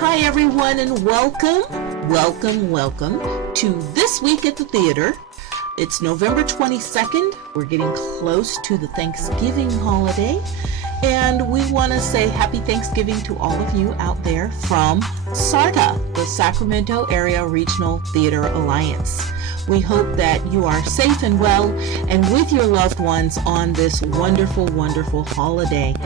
Hi everyone, and welcome to This Week at the Theater. It's November 22nd. We're getting close to the Thanksgiving holiday, and we want to say happy Thanksgiving to all of you out there from SARTA, the Sacramento Area Regional Theater Alliance. We hope that you are safe and well and with your loved ones on this wonderful, wonderful holiday.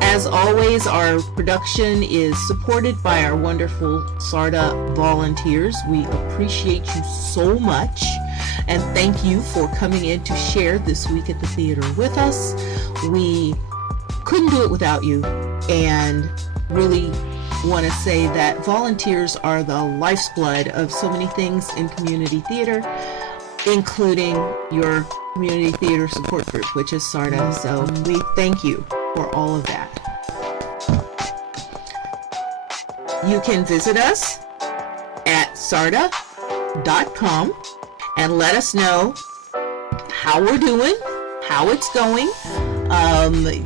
As always, our production is supported by our wonderful SARTA volunteers. We appreciate you so much, and thank you for coming in to share This Week at the Theater with us. We couldn't do it without you, and really want to say that volunteers are the life's blood of so many things in community theater, including your community theater support group, which is SARTA. So we thank you for all of that. You can visit us at sarta.com and let us know how we're doing, how it's going.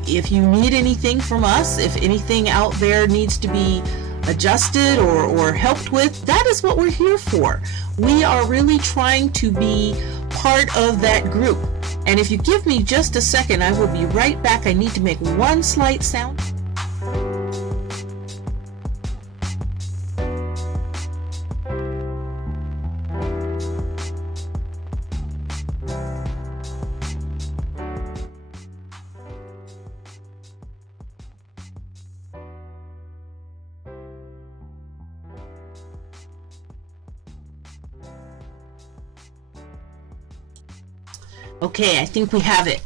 If you need anything from us, if anything out there needs to be adjusted or helped with, that is what we're here for. We are really trying to be part of that group. And if you give me just a second, I will be right back. I need to make one slight sound. Okay, I think we have it.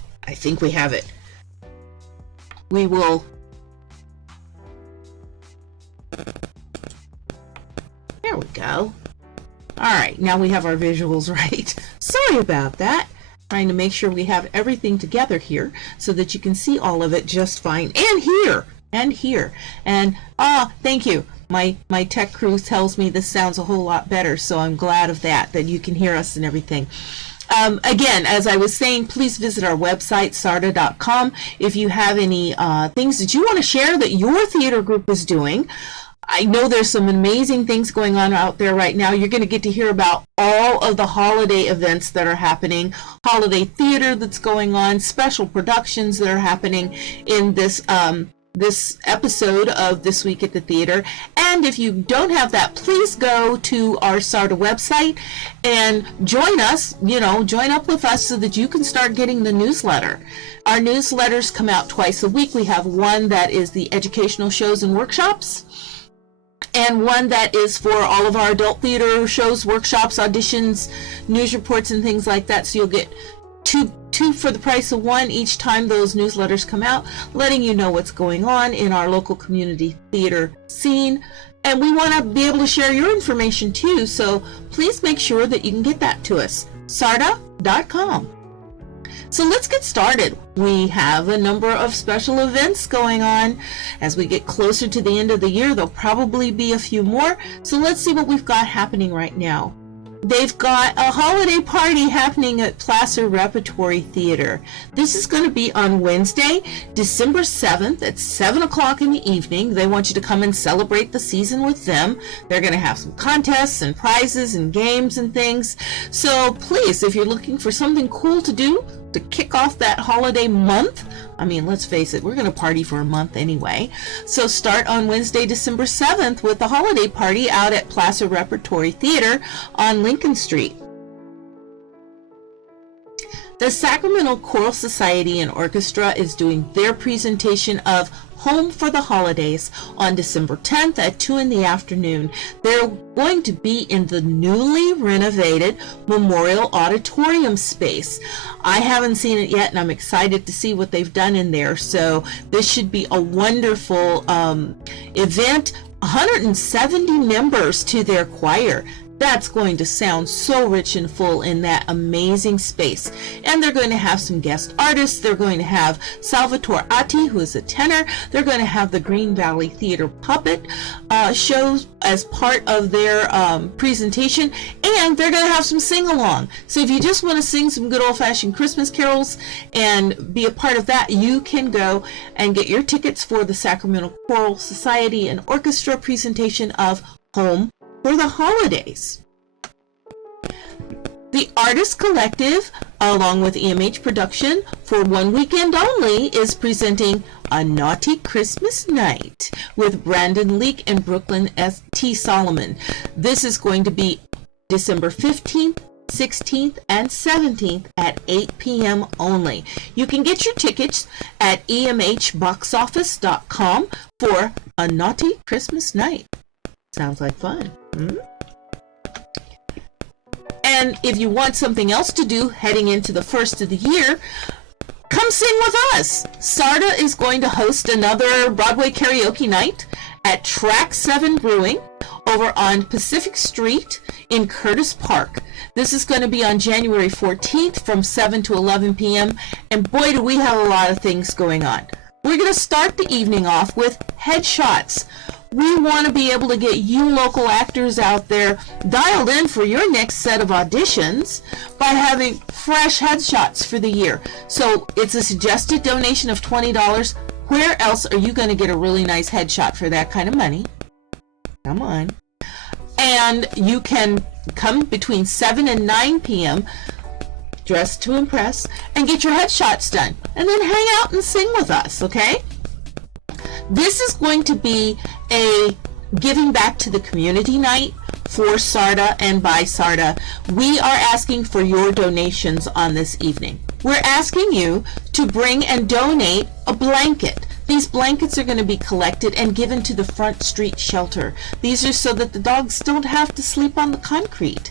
We will... There we go. Alright, now we have our visuals right. Sorry about that. Trying to make sure we have everything together here so that you can see all of it just fine. And here! And thank you. My tech crew tells me this sounds a whole lot better, so I'm glad of that you can hear us and everything. Again, as I was saying, please visit our website, sarta.com. If you have any things that you want to share that your theater group is doing. I know there's some amazing things going on out there right now. You're going to get to hear about all of the holiday events that are happening, holiday theater that's going on, special productions that are happening in this episode of This Week at the Theater. And if you don't have that, please go to our SARTA website and join us, join up with us so that you can start getting the newsletter. Our newsletters come out twice a week. We have one that is the educational shows and workshops, and one that is for all of our adult theater shows, workshops, auditions, news reports, and things like that. So you'll get two for the price of one each time those newsletters come out, letting you know what's going on in our local community theater scene. And we want to be able to share your information too, so please make sure that you can get that to us. sarta.com. So let's get started. We have a number of special events going on. As we get closer to the end of the year, there'll probably be a few more. So let's see what we've got happening right now. They've got a holiday party happening at Placer Repertory Theater. This is going to be on Wednesday, December 7th at 7 o'clock in the evening. They want you to come and celebrate the season with them. They're going to have some contests and prizes and games and things. So please, if you're looking for something cool to do to kick off that holiday month, I mean, let's face it, we're going to party for a month anyway. So start on Wednesday, December 7th with the holiday party out at Placer Repertory Theater on Lincoln Street. The Sacramento Choral Society and Orchestra is doing their presentation of Home for the Holidays on December 10th at 2 in the afternoon. They're going to be in the newly renovated Memorial Auditorium space. I haven't seen it yet, and I'm excited to see what they've done in there. So this should be a wonderful event. 170 members to their choir. That's going to sound so rich and full in that amazing space. And they're going to have some guest artists. They're going to have Salvatore Atti, who is a tenor. They're going to have the Green Valley Theater puppet shows as part of their presentation. And they're going to have some sing-along. So if you just want to sing some good old-fashioned Christmas carols and be a part of that, you can go and get your tickets for the Sacramento Choral Society and Orchestra presentation of Home for the Holidays. The Artist Collective, along with EMH Production, for one weekend only, is presenting A Naughty Christmas Night with Brandon Leake and Brooklyn S.T. Solomon. This is going to be December 15th, 16th, and 17th at 8 p.m. only. You can get your tickets at emhboxoffice.com for A Naughty Christmas Night. Sounds like fun. And if you want something else to do heading into the first of the year, come sing with us. SARTA is going to host another Broadway karaoke night at Track 7 Brewing over on Pacific Street in Curtis Park. This is going to be on January 14th from 7 to 11 p.m. And boy, do we have a lot of things going on. We're going to start the evening off with headshots. We want to be able to get you local actors out there dialed in for your next set of auditions by having fresh headshots for the year. So it's a suggested donation of $20. Where else are you going to get a really nice headshot for that kind of money? Come on. And you can come between 7 and 9 p.m. dressed to impress and get your headshots done. And then hang out and sing with us, okay? This is going to be a giving back to the community night for SARTA and by SARTA. We are asking for your donations on this evening. We're asking you to bring and donate a blanket. These blankets are going to be collected and given to the Front Street Shelter. These are so that the dogs don't have to sleep on the concrete.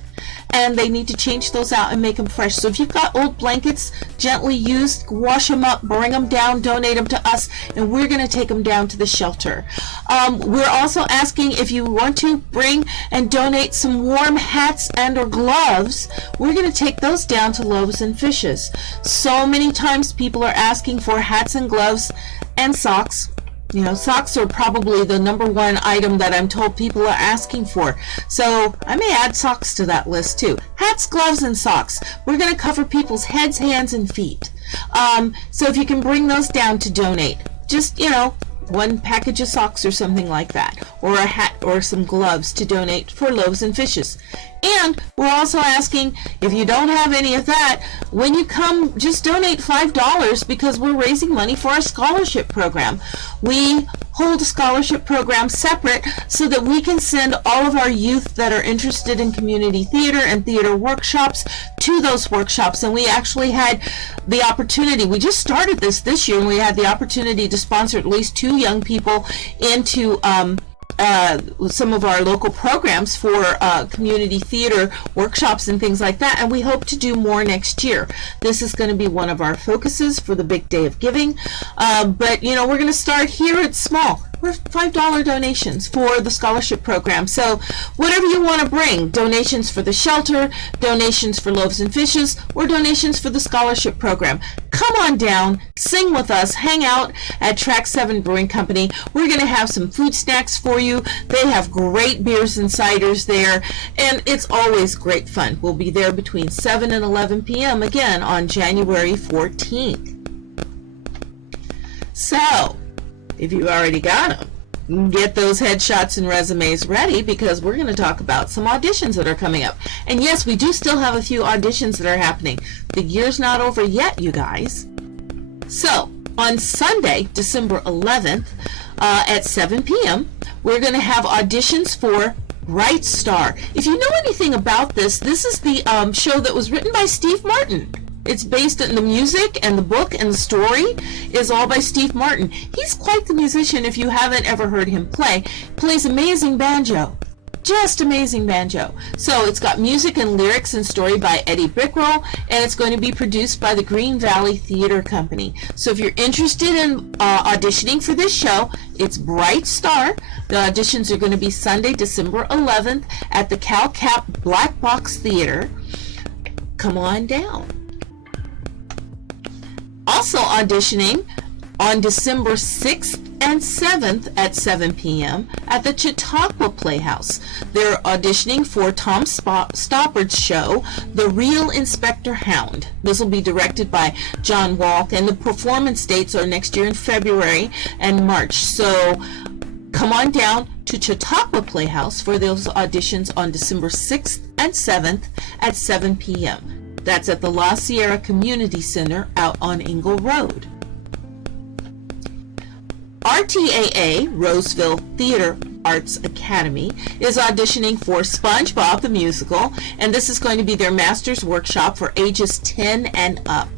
And they need to change those out and make them fresh. So if you've got old blankets, gently used, wash them up, bring them down, donate them to us, and we're going to take them down to the shelter. We're also asking if you want to bring and donate some warm hats and or gloves. We're going to take those down to Loaves and Fishes. So many times people are asking for hats and gloves and socks. You know, socks are probably the number one item that I'm told people are asking for. So I may add socks to that list too. Hats, gloves, and socks. We're going to cover people's heads, hands, and feet. So if you can bring those down to donate, just, you know, one package of socks or something like that, or a hat or some gloves to donate for Loaves and Fishes. And we're also asking, if you don't have any of that, when you come, just donate $5 because we're raising money for our scholarship program. We hold a scholarship program separate so that we can send all of our youth that are interested in community theater and theater workshops to those workshops. And we actually had the opportunity, we just started this year, and we had the opportunity to sponsor at least 2 young people into some of our local programs for community theater workshops and things like that, and we hope to do more next year. This is going to be one of our focuses for the big day of giving, but you know, we're going to start here. It's small. We're $5 donations for the scholarship program. So whatever you want to bring, donations for the shelter, donations for Loaves and Fishes, or donations for the scholarship program, come on down, sing with us, hang out at Track 7 Brewing Company. We're going to have some food snacks for you. They have great beers and ciders there, and it's always great fun. We'll be there between 7 and 11 p.m. again on January 14th. So, if you've already got them, get those headshots and resumes ready, because we're going to talk about some auditions that are coming up. And yes, we do still have a few auditions that are happening. The year's not over yet, you guys. So, on Sunday, December 11th, at 7 p.m., we're going to have auditions for Bright Star. If you know anything about this, this is the show that was written by Steve Martin. It's based on the music, and the book and the story is all by Steve Martin. He's quite the musician if you haven't ever heard him play. Plays amazing banjo. Just amazing banjo. So it's got music and lyrics and story by Eddie Brickroll, and it's going to be produced by the Green Valley Theater Company. So if you're interested in auditioning for this show, it's Bright Star. The auditions are going to be Sunday, December 11th at the Cal Cap Black Box Theater. Come on down. Also auditioning on December 6th and 7th at 7 p.m. at the Chautauqua Playhouse. They're auditioning for Tom Stoppard's show, The Real Inspector Hound. This will be directed by John Walk, and the performance dates are next year in February and March. So come on down to Chautauqua Playhouse for those auditions on December 6th and 7th at 7 p.m. That's at the La Sierra Community Center out on Engle Road. RTAA, Roseville Theater Arts Academy, is auditioning for SpongeBob the Musical, and this is going to be their master's workshop for ages 10 and up.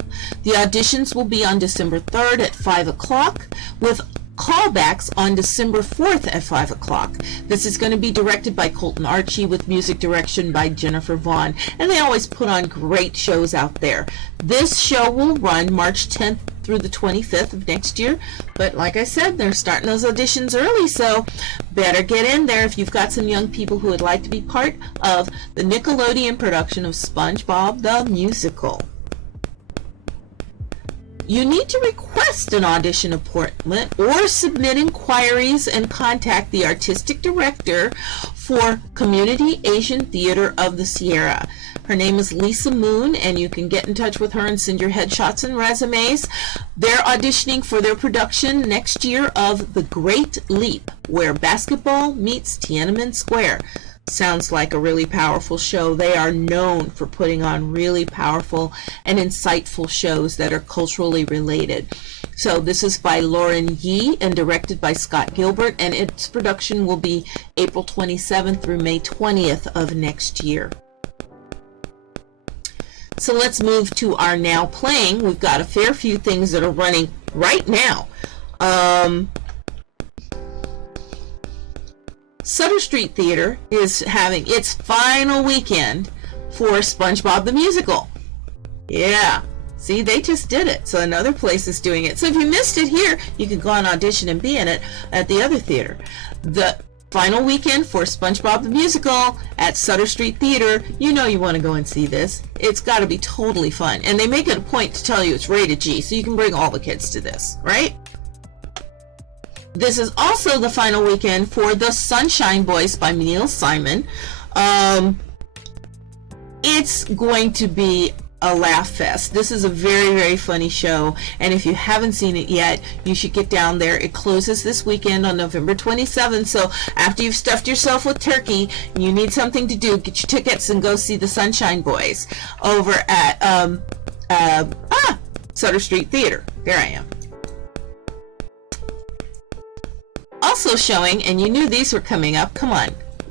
The auditions will be on December 3rd at 5 o'clock, with callbacks on December 4th at 5 o'clock. This is going to be directed by Colton Archie with music direction by Jennifer Vaughn, and they always put on great shows out there. This show will run March 10th through the 25th of next year, but like I said, they're starting those auditions early, so better get in there if you've got some young people who would like to be part of the Nickelodeon production of SpongeBob the Musical. You need to request an audition appointment or submit inquiries and contact the artistic director for Community Asian Theater of the Sierra. Her name is Lisa Moon, and you can get in touch with her and send your headshots and resumes. They're auditioning for their production next year of The Great Leap, where basketball meets Tiananmen Square. Sounds like a really powerful show. They are known for putting on really powerful and insightful shows that are culturally related. So this is by Lauren Yee and directed by Scott Gilbert, and its production will be April 27th through May 20th of next year. So let's move to our now playing. We've got a fair few things that are running right now. Sutter Street Theater is having its final weekend for SpongeBob the Musical. Yeah, see, they just did it. So another place is doing it. So if you missed it here, you can go on audition and be in it at the other theater. The final weekend for SpongeBob the Musical at Sutter Street Theater. You know you want to go and see this. It's got to be totally fun. And they make it a point to tell you it's rated G, so you can bring all the kids to this, right? This is also the final weekend for The Sunshine Boys by Neil Simon. It's going to be a laugh fest. This is a very, very funny show, and if you haven't seen it yet, you should get down there. It closes this weekend on November 27th, so after you've stuffed yourself with turkey and you need something to do, get your tickets and go see The Sunshine Boys over at Sutter Street Theater. There I am. Also showing, and you knew these were coming up, come on,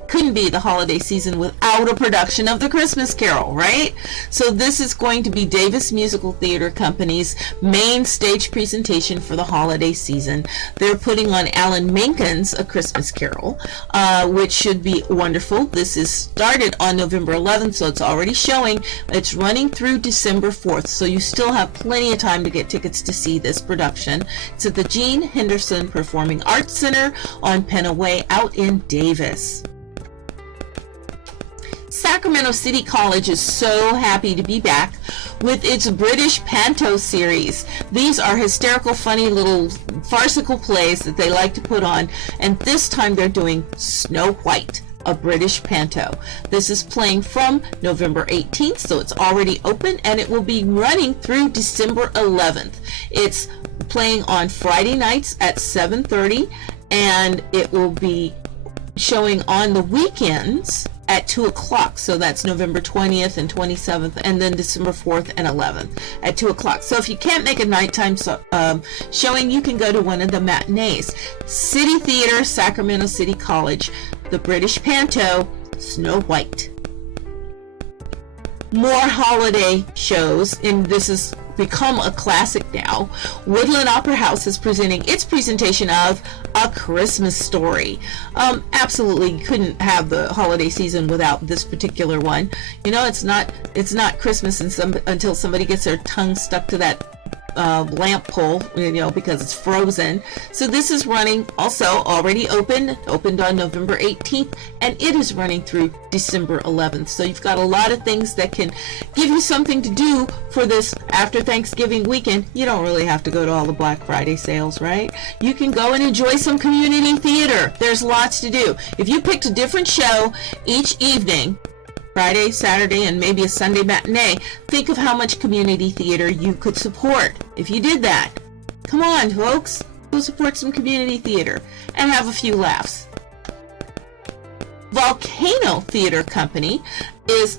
couldn't be the holiday season without a production of The Christmas Carol, right? So this is going to be Davis Musical Theater Company's main stage presentation for the holiday season. They're putting on Alan Menken's A Christmas Carol, which should be wonderful. This is started on November 11th, so it's already showing. It's running through December 4th, so you still have plenty of time to get tickets to see this production. It's at the Gene Henderson Performing Arts Center on Pennaway out in Davis. Sacramento City College is so happy to be back with its British Panto series. These are hysterical, funny little farcical plays that they like to put on, and this time they're doing Snow White, a British Panto. This is playing from November 18th, so it's already open, and it will be running through December 11th. It's playing on Friday nights at 7:30, and it will be showing on the weekends at 2 o'clock. So that's November 20th and 27th, and then December 4th and 11th at 2 o'clock. So if you can't make a nighttime showing, you can go to one of the matinees. City Theater, Sacramento City College, the British Panto, Snow White. More holiday shows, and this is become a classic now. Woodland Opera House is presenting its presentation of A Christmas Story. Absolutely couldn't have the holiday season without this particular one. You know, it's not Christmas until somebody gets their tongue stuck to that lamp pole, you know, because it's frozen. So this is running, also already opened on November 18th, and it is running through December 11th. So you've got a lot of things that can give you something to do for this after Thanksgiving weekend. You don't really have to go to all the Black Friday sales, right? You can go and enjoy some community theater. There's lots to do. If you picked a different show each evening, Friday, Saturday, and maybe a Sunday matinee, think of how much community theater you could support if you did that. Come on, folks, go support some community theater and have a few laughs. Volcano Theater Company is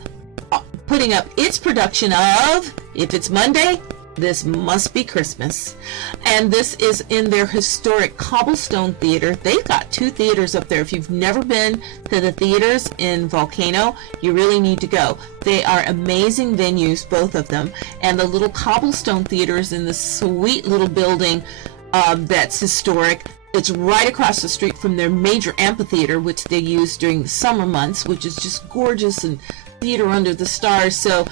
putting up its production of If It's Monday, This Must Be Christmas. And this is in their historic Cobblestone Theater. They've got 2 theaters up there. If you've never been to the theaters in Volcano, you really need to go. They are amazing venues, both of them. And the little Cobblestone Theater is in this sweet little building that's historic. It's right across the street from their major amphitheater, which they use during the summer months, which is just gorgeous, and theater under the stars. So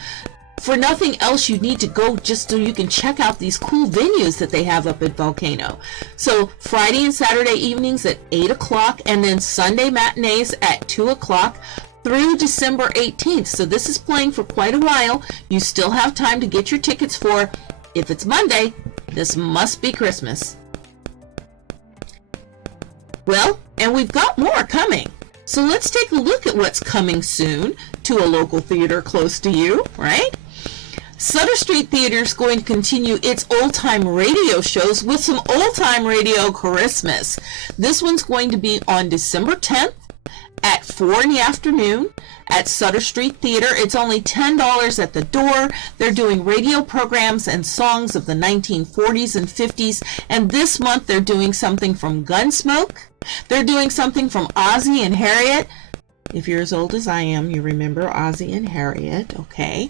for nothing else, you need to go just so you can check out these cool venues that they have up at Volcano. So Friday and Saturday evenings at 8 o'clock, and then Sunday matinees at 2 o'clock through December 18th. So this is playing for quite a while. You still have time to get your tickets for If It's Monday, This Must Be Christmas. Well, and we've got more coming. So let's take a look at what's coming soon to a local theater close to you, right? Sutter Street Theater is going to continue its old-time radio shows with some old-time radio Christmas. This one's going to be on December 10th at 4 in the afternoon at Sutter Street Theater. It's only $10 at the door. They're doing radio programs and songs of the 1940s and 50s. And this month they're doing something from Gunsmoke. They're doing something from Ozzie and Harriet. If you're as old as I am, you remember Ozzie and Harriet, okay?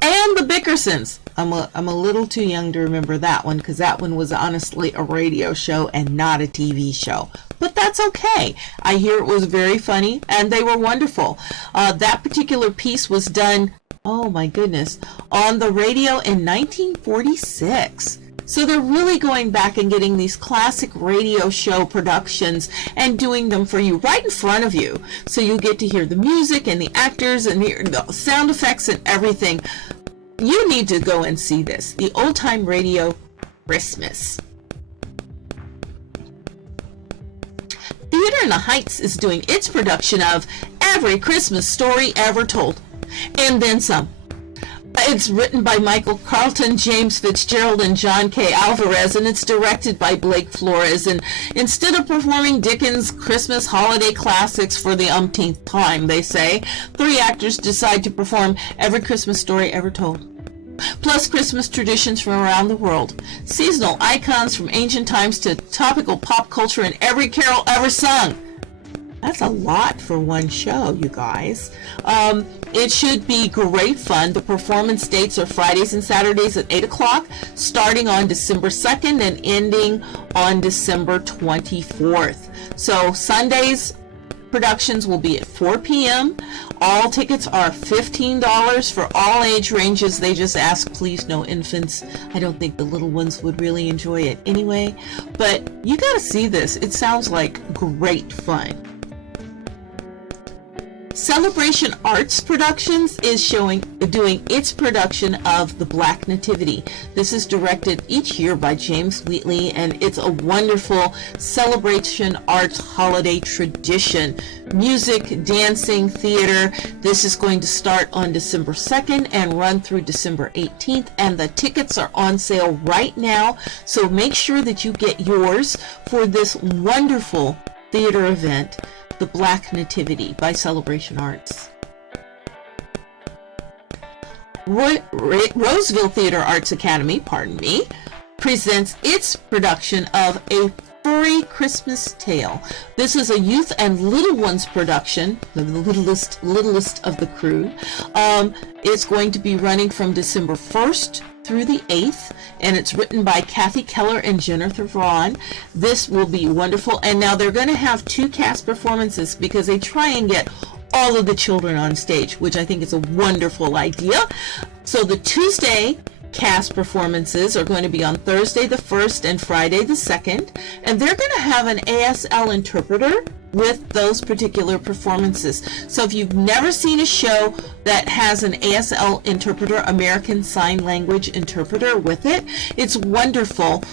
And the Bickersons. I'm a little too young to remember that one, because that one was honestly a radio show and not a TV show. But that's okay. I hear it was very funny, and they were wonderful. That particular piece was done, oh my goodness, on the radio in 1946. So they're really going back and getting these classic radio show productions and doing them for you right in front of you. So you get to hear the music and the actors and hear the sound effects and everything. You need to go and see this. The Old Time Radio Christmas. Theater in the Heights is doing its production of Every Christmas Story Ever Told, and then some. It's written by Michael Carlton, James Fitzgerald, and John K. Alvarez, and it's directed by Blake Flores. And instead of performing Dickens' Christmas holiday classics for the umpteenth time, they say, 3 actors decide to perform Every Christmas Story Ever Told, plus Christmas traditions from around the world, seasonal icons from ancient times to topical pop culture, and every carol ever sung. That's a lot for one show, you guys. It should be great fun. The performance dates are Fridays and Saturdays at 8 o'clock, starting on December 2nd and ending on December 24th. So Sundays productions will be at 4 p.m. All tickets are $15 for all age ranges. They just ask, please, no infants. I don't think the little ones would really enjoy it anyway. But you got to see this. It sounds like great fun. Celebration Arts Productions is doing its production of The Black Nativity. This is directed each year by James Wheatley, and it's a wonderful celebration arts holiday tradition. Music, dancing, theater. This is going to start on December 2nd and run through December 18th, and the tickets are on sale right now, so make sure that you get yours for this wonderful theater event, The Black Nativity by Celebration Arts. Roseville Theater Arts Academy, presents its production of A Furry Christmas Tale. This is a youth and little ones production, the littlest of the crew. It's going to be running from December 1st through the 8th, and it's written by Kathy Keller and Jennifer Vaughn. This will be wonderful, and now they're going to have 2 cast performances because they try and get all of the children on stage, which I think is a wonderful idea. So the Tuesday cast performances are going to be on Thursday the 1st and Friday the 2nd, and they're going to have an ASL interpreter with those particular performances. So if you've never seen a show that has an ASL interpreter, American Sign Language interpreter with it, it's wonderful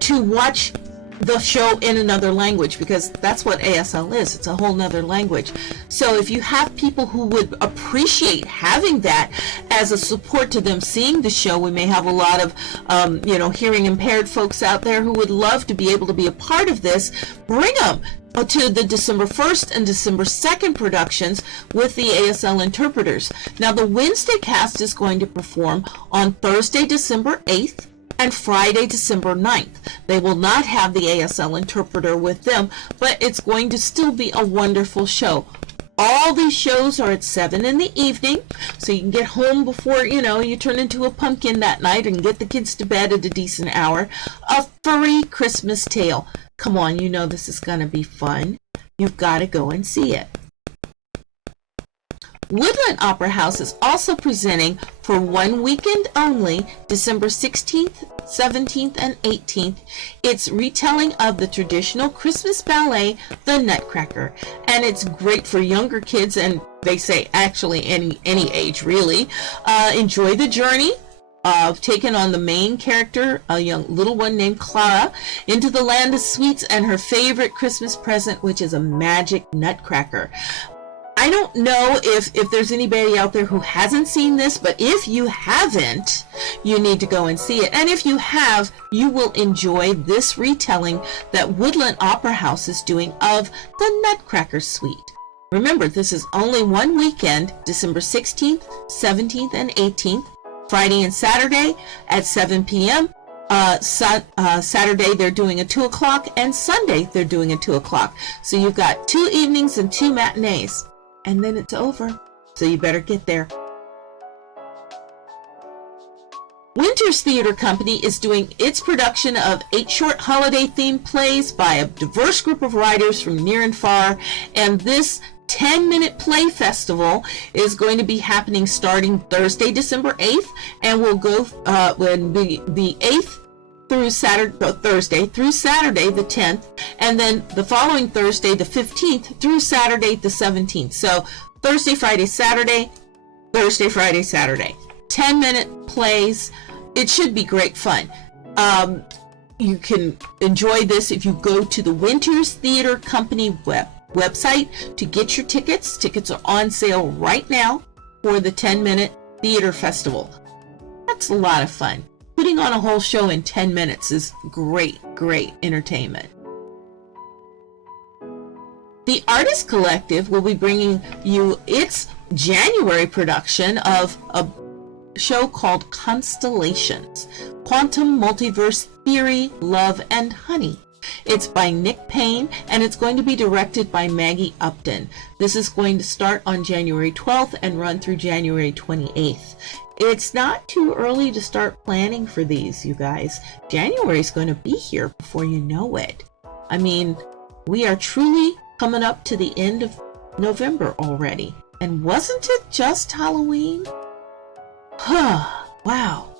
to watch the show in another language, because that's what ASL is. It's a whole nother language. So if you have people who would appreciate having that as a support to them seeing the show, we may have a lot of hearing impaired folks out there who would love to be able to be a part of this. Bring them to the December 1st and December 2nd productions with the ASL interpreters. Now the Wednesday cast is going to perform on Thursday, December 8th, and Friday, December 9th. They will not have the ASL interpreter with them, but it's going to still be a wonderful show. All these shows are at 7 in the evening, so you can get home before, you turn into a pumpkin that night and get the kids to bed at a decent hour. A Furry Christmas Tale. Come on, this is going to be fun. You've got to go and see it. Woodland Opera House is also presenting for one weekend only, December 16th, 17th, and 18th. It's retelling of the traditional Christmas ballet, The Nutcracker. And it's great for younger kids, and they say actually any age really. Enjoy the journey of taking on the main character, a young little one named Clara, into the land of sweets and her favorite Christmas present, which is a magic nutcracker. I don't know if there's anybody out there who hasn't seen this, but if you haven't, you need to go and see it. And if you have, you will enjoy this retelling that Woodland Opera House is doing of the Nutcracker Suite. Remember, this is only one weekend, December 16th, 17th, and 18th, Friday and Saturday at 7 p.m. Saturday they're doing a 2 o'clock, and Sunday they're doing a 2 o'clock. So you've got 2 evenings and 2 matinees. And then it's over, so you better get there. Winters Theater Company is doing its production of 8 short holiday-themed plays by a diverse group of writers from near and far, and this 10-minute play festival is going to be happening starting Thursday, December 8th, and will go the 8th through Thursday through Saturday the 10th, and then the following Thursday the 15th through Saturday the 17th. So Thursday, Friday, Saturday, Thursday, Friday, Saturday. 10-minute plays. It should be great fun. You can enjoy this if you go to the Winters Theater Company website to get your tickets. Tickets are on sale right now for the 10-minute theater festival. That's a lot of fun. Putting on a whole show in 10 minutes is great entertainment. The Artist Collective will be bringing you its January production of a show called Constellations, Quantum Multiverse Theory, Love, and Honey. It's by Nick Payne, and it's going to be directed by Maggie Upton. This is going to start on January 12th and run through January 28th. It's not too early to start planning for these, you guys. January is going to be here before you know it. I mean, we are truly coming up to the end of November already. And wasn't it just Halloween? Wow.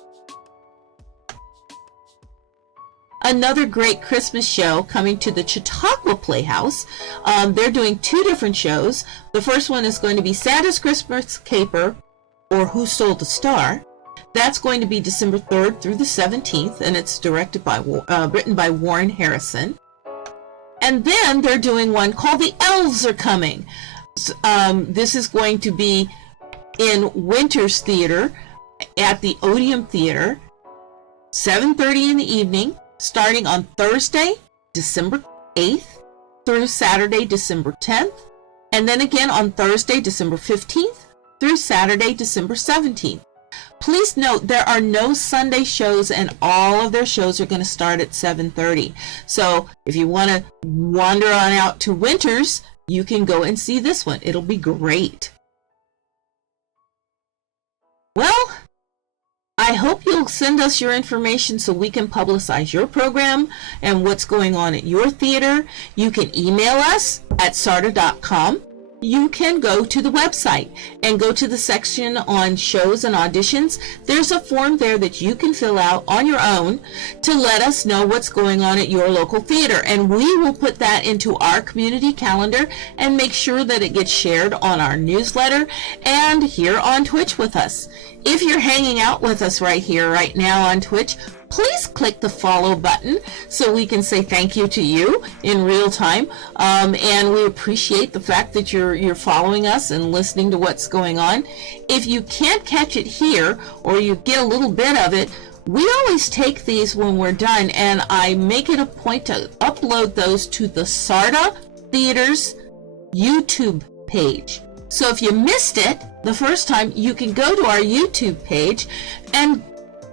Another great Christmas show coming to the Chautauqua Playhouse. They're doing 2 different shows. The first one is going to be Santa's Christmas Caper, or Who Stole the Star. That's going to be December 3rd through the 17th, and it's written by Warren Harrison. And then they're doing one called The Elves Are Coming. This is going to be in Winters Theater at the Odeum Theater, 7:30 in the evening, starting on Thursday, December 8th through Saturday, December 10th, and then again on Thursday, December 15th through Saturday, December 17th. Please note there are no Sunday shows, and all of their shows are going to start at 7:30. So if you want to wander on out to Winters, you can go and see this one. It'll be great. Well, I hope you'll send us your information so we can publicize your program and what's going on at your theater. You can email us at sarda.com. You can go to the website and go to the section on shows and auditions. There's a form there that you can fill out on your own to let us know what's going on at your local theater. And we will put that into our community calendar and make sure that it gets shared on our newsletter and here on Twitch with us. If you're hanging out with us right here, right now on Twitch, please click the follow button so we can say thank you to you in real time. And we appreciate the fact that you're following us and listening to what's going on. If you can't catch it here or you get a little bit of it, we always take these when we're done, and I make it a point to upload those to the Sarda Theater's YouTube page. So if you missed it the first time, you can go to our YouTube page and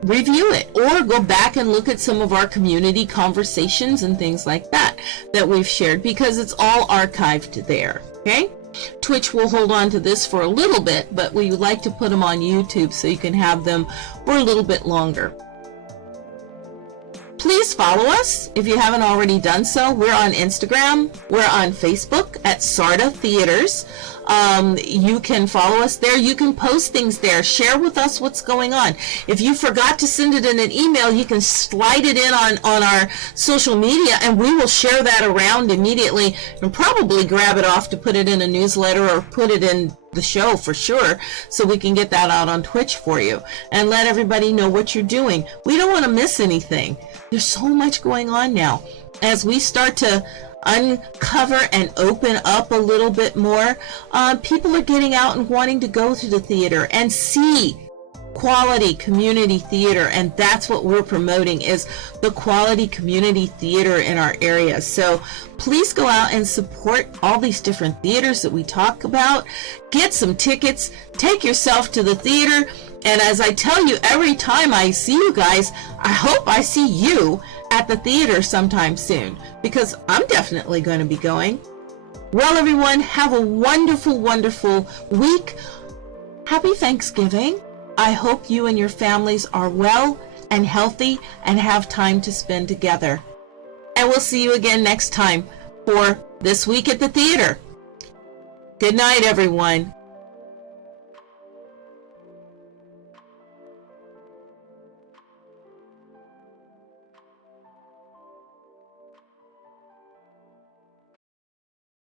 review it, or go back and look at some of our community conversations and things like that we've shared, because it's all archived there. Okay, Twitch will hold on to this for a little bit, but we like to put them on YouTube so you can have them for a little bit longer. Please follow us if you haven't already done so. We're on Instagram, we're on Facebook at Sarda Theaters. You can follow us there. You can post things there. Share with us what's going on. If you forgot to send it in an email, you can slide it in on our social media, and we will share that around immediately and probably grab it off to put it in a newsletter or put it in the show for sure, so we can get that out on Twitch for you and let everybody know what you're doing. We don't want to miss anything. There's so much going on now. As we start to uncover and open up a little bit more, people are getting out and wanting to go to the theater and see quality community theater, and that's what we're promoting, is the quality community theater in our area. So please go out and support all these different theaters that we talk about. Get some tickets, take yourself to the theater, and as I tell you every time I see you guys, I hope I see you at the theater sometime soon, because I'm definitely going to be going. Well, everyone, have a wonderful, wonderful week. Happy Thanksgiving. I hope you and your families are well and healthy and have time to spend together. And we'll see you again next time for This Week at the Theater. Good night, everyone.